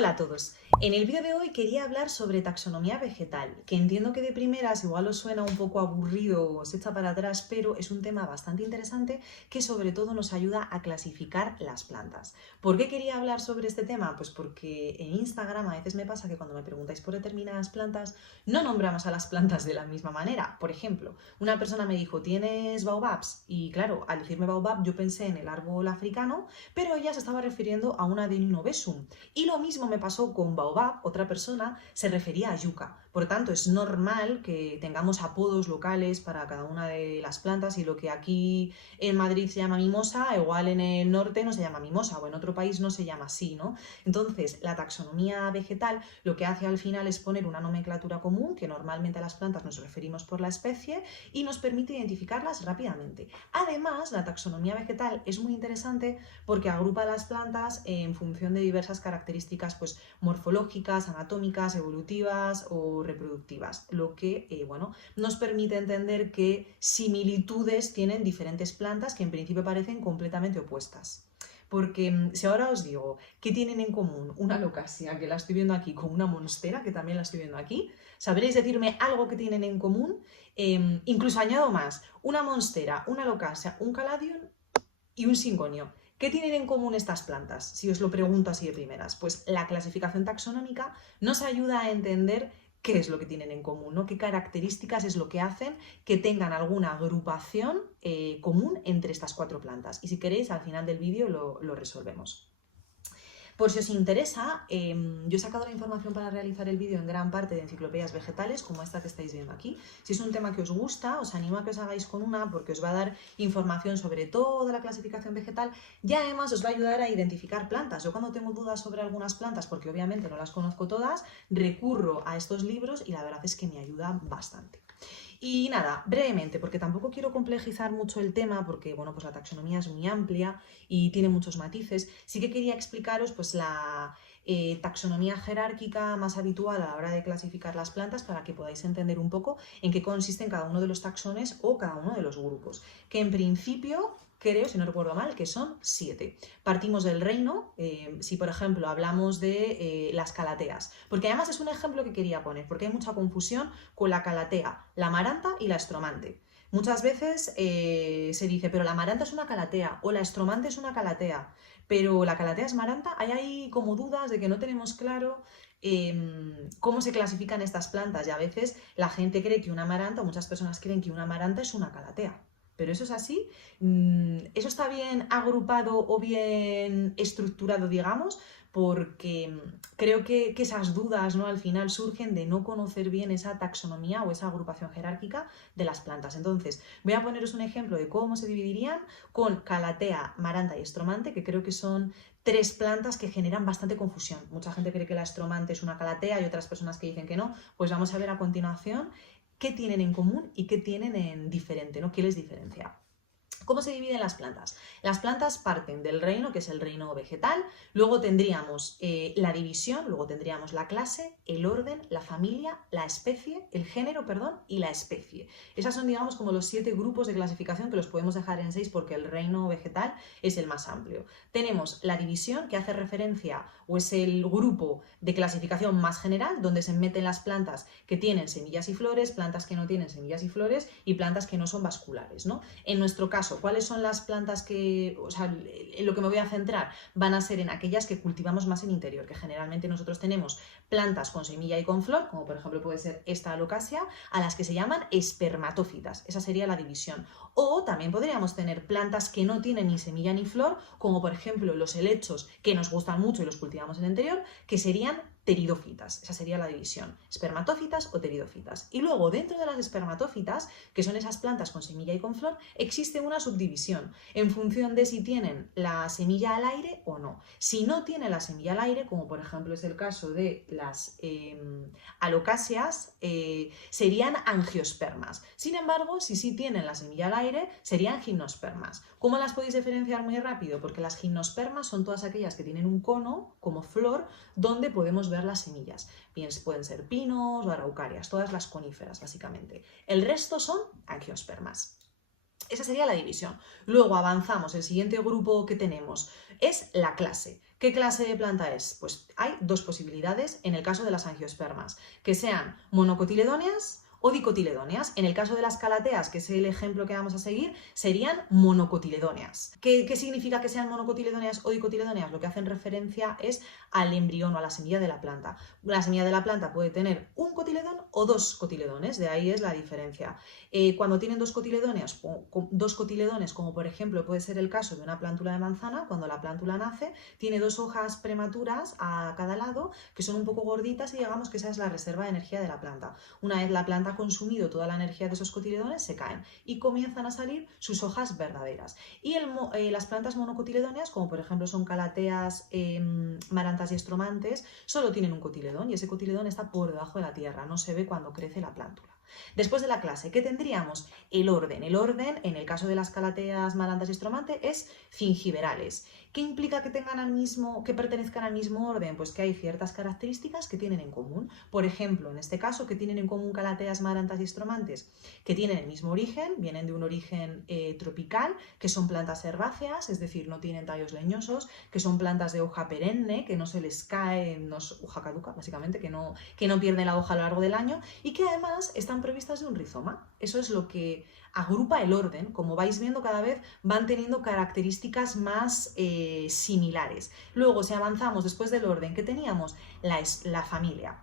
Hola a todos. En el vídeo de hoy quería hablar sobre taxonomía vegetal, que entiendo que de primeras igual os suena un poco aburrido o os echa para atrás, pero es un tema bastante interesante que sobre todo nos ayuda a clasificar las plantas. ¿Por qué quería hablar sobre este tema? Pues porque en Instagram a veces me pasa que cuando me preguntáis por determinadas plantas no nombramos a las plantas de la misma manera. Por ejemplo, una persona me dijo, ¿tienes baobabs? Y claro, al decirme baobab yo pensé en el árbol africano, pero ella se estaba refiriendo a una Adenine obesum. Y lo mismo me pasó con baobab, otra persona se refería a yuca. Por tanto, es normal que tengamos apodos locales para cada una de las plantas y lo que aquí en Madrid se llama mimosa, igual en el norte no se llama mimosa o en otro país no se llama así, ¿no? Entonces, la taxonomía vegetal lo que hace al final es poner una nomenclatura común, que normalmente a las plantas nos referimos por la especie, y nos permite identificarlas rápidamente. Además, la taxonomía vegetal es muy interesante porque agrupa las plantas en función de diversas características pues, morfológicas, anatómicas, evolutivas o reproductivas, lo que bueno, nos permite entender qué similitudes tienen diferentes plantas que en principio parecen completamente opuestas. Porque si ahora os digo qué tienen en común una locasia, que la estoy viendo aquí, con una monstera, que también la estoy viendo aquí, ¿sabréis decirme algo que tienen en común? Incluso añado más, una monstera, una locasia, un caladium y un singonio. ¿Qué tienen en común estas plantas? Si os lo pregunto así de primeras. Pues la clasificación taxonómica nos ayuda a entender qué es lo que tienen en común, ¿no? Qué características es lo que hacen que tengan alguna agrupación común entre estas cuatro plantas. Y si queréis, al final del vídeo lo resolvemos. Por si os interesa, yo he sacado la información para realizar el vídeo en gran parte de enciclopedias vegetales, como esta que estáis viendo aquí. Si es un tema que os gusta, os animo a que os hagáis con una porque os va a dar información sobre toda la clasificación vegetal y además os va a ayudar a identificar plantas. Yo cuando tengo dudas sobre algunas plantas, porque obviamente no las conozco todas, recurro a estos libros y la verdad es que me ayuda bastante. Y nada, brevemente, porque tampoco quiero complejizar mucho el tema, porque bueno, pues la taxonomía es muy amplia y tiene muchos matices, sí que quería explicaros pues la taxonomía jerárquica más habitual a la hora de clasificar las plantas para que podáis entender un poco en qué consisten cada uno de los taxones o cada uno de los grupos, que en principio creo, si no recuerdo mal, que son 7. Partimos del reino, si por ejemplo hablamos de las calateas, porque además es un ejemplo que quería poner, porque hay mucha confusión con la calatea, la amaranta y la estromante. Muchas veces se dice, pero la amaranta es una calatea o la estromante es una calatea, pero la calatea es maranta. Hay como dudas de que no tenemos claro cómo se clasifican estas plantas y a veces la gente cree que una amaranta o muchas personas creen que una amaranta es una calatea. ¿Pero eso es así? ¿Eso está bien agrupado o bien estructurado, digamos? Porque creo que esas dudas, ¿no? Al final surgen de no conocer bien esa taxonomía o esa agrupación jerárquica de las plantas. Entonces, voy a poneros un ejemplo de cómo se dividirían con calatea, maranta y estromante, que creo que son 3 plantas que generan bastante confusión. Mucha gente cree que la estromante es una calatea y otras personas que dicen que no. Pues vamos a ver a continuación qué tienen en común y qué tienen en diferente, ¿no? ¿Qué les diferencia? ¿Cómo se dividen las plantas? Las plantas parten del reino, que es el reino vegetal, luego tendríamos la división, luego tendríamos la clase, el orden, la familia, la especie, el género, perdón, y la especie. Esas son, digamos, como los 7 grupos de clasificación que los podemos dejar en 6 porque el reino vegetal es el más amplio. Tenemos la división, que hace referencia o es el grupo de clasificación más general, donde se meten las plantas que tienen semillas y flores, plantas que no tienen semillas y flores y plantas que no son vasculares, ¿no? En nuestro caso, ¿cuáles son las plantas que, o sea, en lo que me voy a centrar? Van a ser en aquellas que cultivamos más en interior, que generalmente nosotros tenemos plantas con semilla y con flor, como por ejemplo puede ser esta alocasia, a las que se llaman espermatófitas. Esa sería la división. O también podríamos tener plantas que no tienen ni semilla ni flor, como por ejemplo los helechos, que nos gustan mucho y los cultivamos en el interior, que serían pteridófitas. Esa sería la división, espermatófitas o pteridófitas. Y luego dentro de las espermatófitas, que son esas plantas con semilla y con flor, existe una subdivisión en función de si tienen la semilla al aire o no. Si no tienen la semilla al aire, como por ejemplo es el caso de las alocáceas, serían angiospermas. Sin embargo, si sí tienen la semilla al aire, serían gimnospermas. ¿Cómo las podéis diferenciar muy rápido? Porque las gimnospermas son todas aquellas que tienen un cono como flor donde podemos ver las semillas. Bien, pueden ser pinos o araucarias, todas las coníferas básicamente. El resto son angiospermas. Esa sería la división. Luego avanzamos, el siguiente grupo que tenemos es la clase. ¿Qué clase de planta es? Pues hay dos posibilidades en el caso de las angiospermas, que sean monocotiledóneas o dicotiledóneas. En el caso de las calateas, que es el ejemplo que vamos a seguir, serían monocotiledóneas. ¿Qué significa que sean monocotiledóneas o dicotiledóneas? Lo que hacen referencia es al embrión o a la semilla de la planta. La semilla de la planta puede tener un cotiledón o dos cotiledones, de ahí es la diferencia. Cuando tienen dos cotiledones, como por ejemplo puede ser el caso de una plántula de manzana, cuando la plántula nace, tiene dos hojas prematuras a cada lado que son un poco gorditas y digamos que esa es la reserva de energía de la planta. Una vez la planta ha consumido toda la energía de esos cotiledones, se caen y comienzan a salir sus hojas verdaderas. Y las plantas monocotiledóneas, como por ejemplo son calateas, marantas y estromantes, solo tienen un cotiledón y ese cotiledón está por debajo de la tierra, no se ve cuando crece la plántula. Después de la clase, ¿qué tendríamos? El orden. El orden, en el caso de las calateas, marantas y estromantes, es gingiverales. ¿Qué implica que pertenezcan al mismo orden? Pues que hay ciertas características que tienen en común. Por ejemplo, en este caso, ¿qué tienen en común calateas, marantas y estromantes? Que tienen el mismo origen, vienen de un origen tropical, que son plantas herbáceas, es decir, no tienen tallos leñosos, que son plantas de hoja perenne, que no se les cae, no es hoja caduca, básicamente, que no pierden la hoja a lo largo del año y que además están provistas de un rizoma. Eso es lo que agrupa el orden. Como vais viendo, cada vez van teniendo características más similares. Luego, si avanzamos después del orden que teníamos, la familia.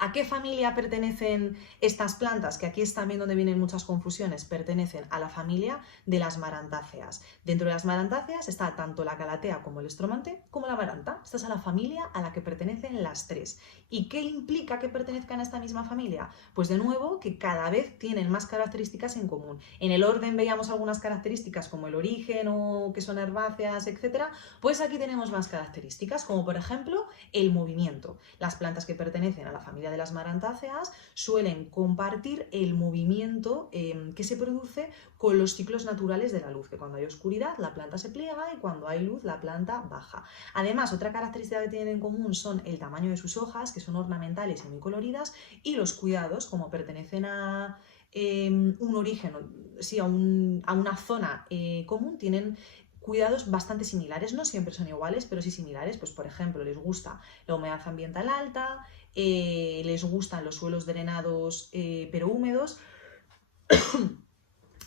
¿A qué familia pertenecen estas plantas? Que aquí es también donde vienen muchas confusiones. Pertenecen a la familia de las marantáceas. Dentro de las marantáceas está tanto la calatea como el estromante como la maranta. Esta es a la familia a la que pertenecen las tres. ¿Y qué implica que pertenezcan a esta misma familia? Pues de nuevo que cada vez tienen más características en común. En el orden veíamos algunas características como el origen o que son herbáceas, etc. Pues aquí tenemos más características como por ejemplo el movimiento. Las plantas que pertenecen a la familia de las marantáceas suelen compartir el movimiento que se produce con los ciclos naturales de la luz, que cuando hay oscuridad la planta se pliega y cuando hay luz la planta baja. Además, otra característica que tienen en común son el tamaño de sus hojas, que son ornamentales y muy coloridas, y los cuidados, como pertenecen a un origen, sí, a una zona común, tienen cuidados bastante similares, no siempre son iguales, pero sí similares. Pues por ejemplo, les gusta la humedad ambiental alta, les gustan los suelos drenados pero húmedos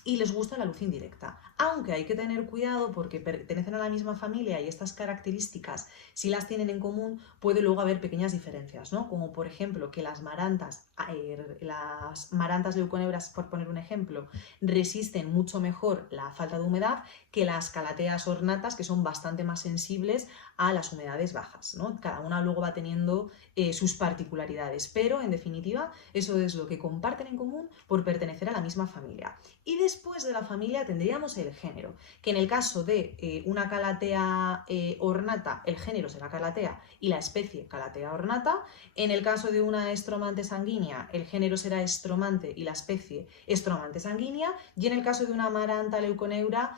y les gusta la luz indirecta. Aunque hay que tener cuidado porque pertenecen a la misma familia y estas características, si las tienen en común, puede luego haber pequeñas diferencias, ¿no? Como por ejemplo que las marantas leuconeuras, por poner un ejemplo, resisten mucho mejor la falta de humedad que las calateas ornatas, que son bastante más sensibles a las humedades bajas, ¿no? Cada una luego va teniendo sus particularidades, pero en definitiva eso es lo que comparten en común por pertenecer a la misma familia. Y después de la familia tendríamos el género, que en el caso de una calatea ornata, el género será calatea y la especie calatea ornata. En el caso de una estromante sanguínea, el género será estromante y la especie estromante sanguínea. Y en el caso de una maranta leuconeura,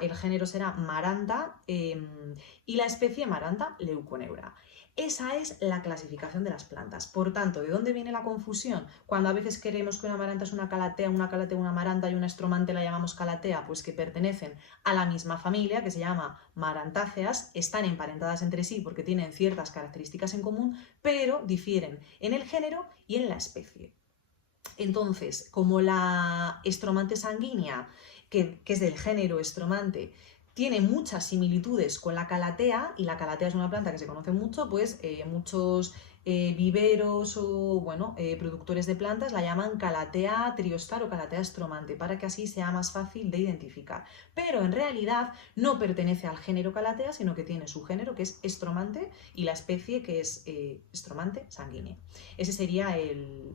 el género será maranta y la especie maranta leuconeura. Esa es la clasificación de las plantas. Por tanto, ¿de dónde viene la confusión? Cuando a veces queremos que una maranta es una calatea una maranta y una estromante la llamamos calatea, pues que pertenecen a la misma familia, que se llama marantáceas, están emparentadas entre sí porque tienen ciertas características en común, pero difieren en el género y en la especie. Entonces, como la estromante sanguínea, que es del género estromante, tiene muchas similitudes con la calatea, y la calatea es una planta que se conoce mucho, pues muchos viveros o productores de plantas la llaman calatea triostar o calatea estromante, para que así sea más fácil de identificar. Pero en realidad no pertenece al género calatea, sino que tiene su género, que es estromante, y la especie, que es estromante sanguínea. Esa sería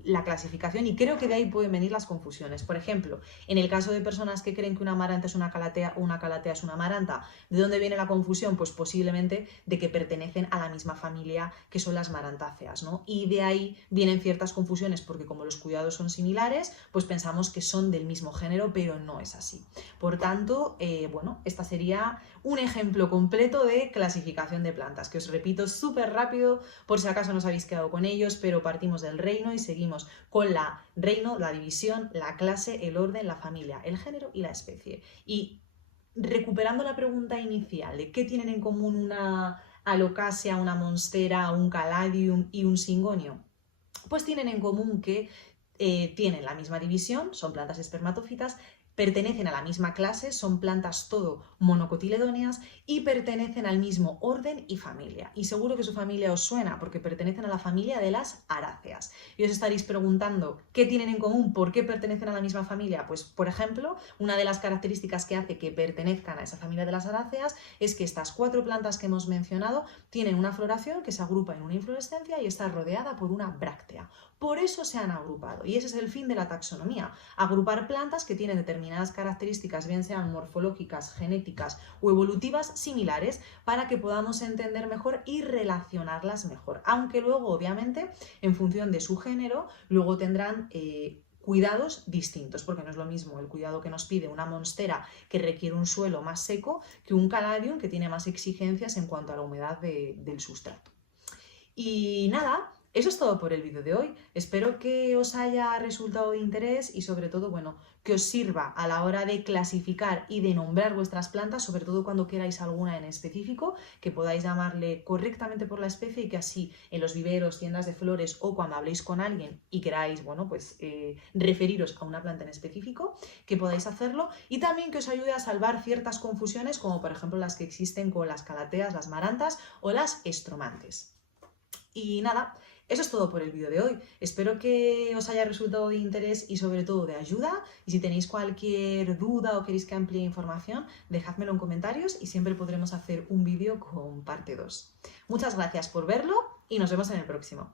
la clasificación, y creo que de ahí pueden venir las confusiones. Por ejemplo, en el caso de personas que creen que una maranta es una calatea o una calatea es una maranta, ¿de dónde viene la confusión? Pues posiblemente de que pertenecen a la misma familia, que son las marantáceas, ¿no? Y de ahí vienen ciertas confusiones, porque como los cuidados son similares, pues pensamos que son del mismo género, pero no es así. Por tanto, esta sería un ejemplo completo de clasificación de plantas, que os repito súper rápido por si acaso no os habéis quedado con ellos, pero partimos del reino y seguimos con la división, la clase, el orden, la familia, el género y la especie. Y recuperando la pregunta inicial de qué tienen en común una alocasia, una monstera, un caladium y un singonio? Pues tienen en común que tienen la misma división, son plantas espermatófitas, pertenecen a la misma clase, son plantas todo monocotiledóneas y pertenecen al mismo orden y familia. Y seguro que su familia os suena porque pertenecen a la familia de las aráceas. Y os estaréis preguntando qué tienen en común, por qué pertenecen a la misma familia. Pues, por ejemplo, una de las características que hace que pertenezcan a esa familia de las aráceas es que estas 4 plantas que hemos mencionado tienen una floración que se agrupa en una inflorescencia y está rodeada por una bráctea. Por eso se han agrupado y ese es el fin de la taxonomía, agrupar plantas que tienen determinadas características, bien sean morfológicas, genéticas o evolutivas similares, para que podamos entender mejor y relacionarlas mejor, aunque luego obviamente en función de su género luego tendrán cuidados distintos, porque no es lo mismo el cuidado que nos pide una monstera que requiere un suelo más seco que un caladium que tiene más exigencias en cuanto a la humedad del sustrato. Y nada, eso es todo por el vídeo de hoy. Espero que os haya resultado de interés y sobre todo, bueno, que os sirva a la hora de clasificar y de nombrar vuestras plantas, sobre todo cuando queráis alguna en específico, que podáis llamarle correctamente por la especie y que así en los viveros, tiendas de flores o cuando habléis con alguien y queráis, bueno, pues referiros a una planta en específico, que podáis hacerlo y también que os ayude a salvar ciertas confusiones como por ejemplo las que existen con las calateas, las marantas o las estromantes. Y nada, eso es todo por el vídeo de hoy. Espero que os haya resultado de interés y sobre todo de ayuda. Y si tenéis cualquier duda o queréis que amplíe información, dejádmelo en comentarios y siempre podremos hacer un vídeo con parte 2. Muchas gracias por verlo y nos vemos en el próximo.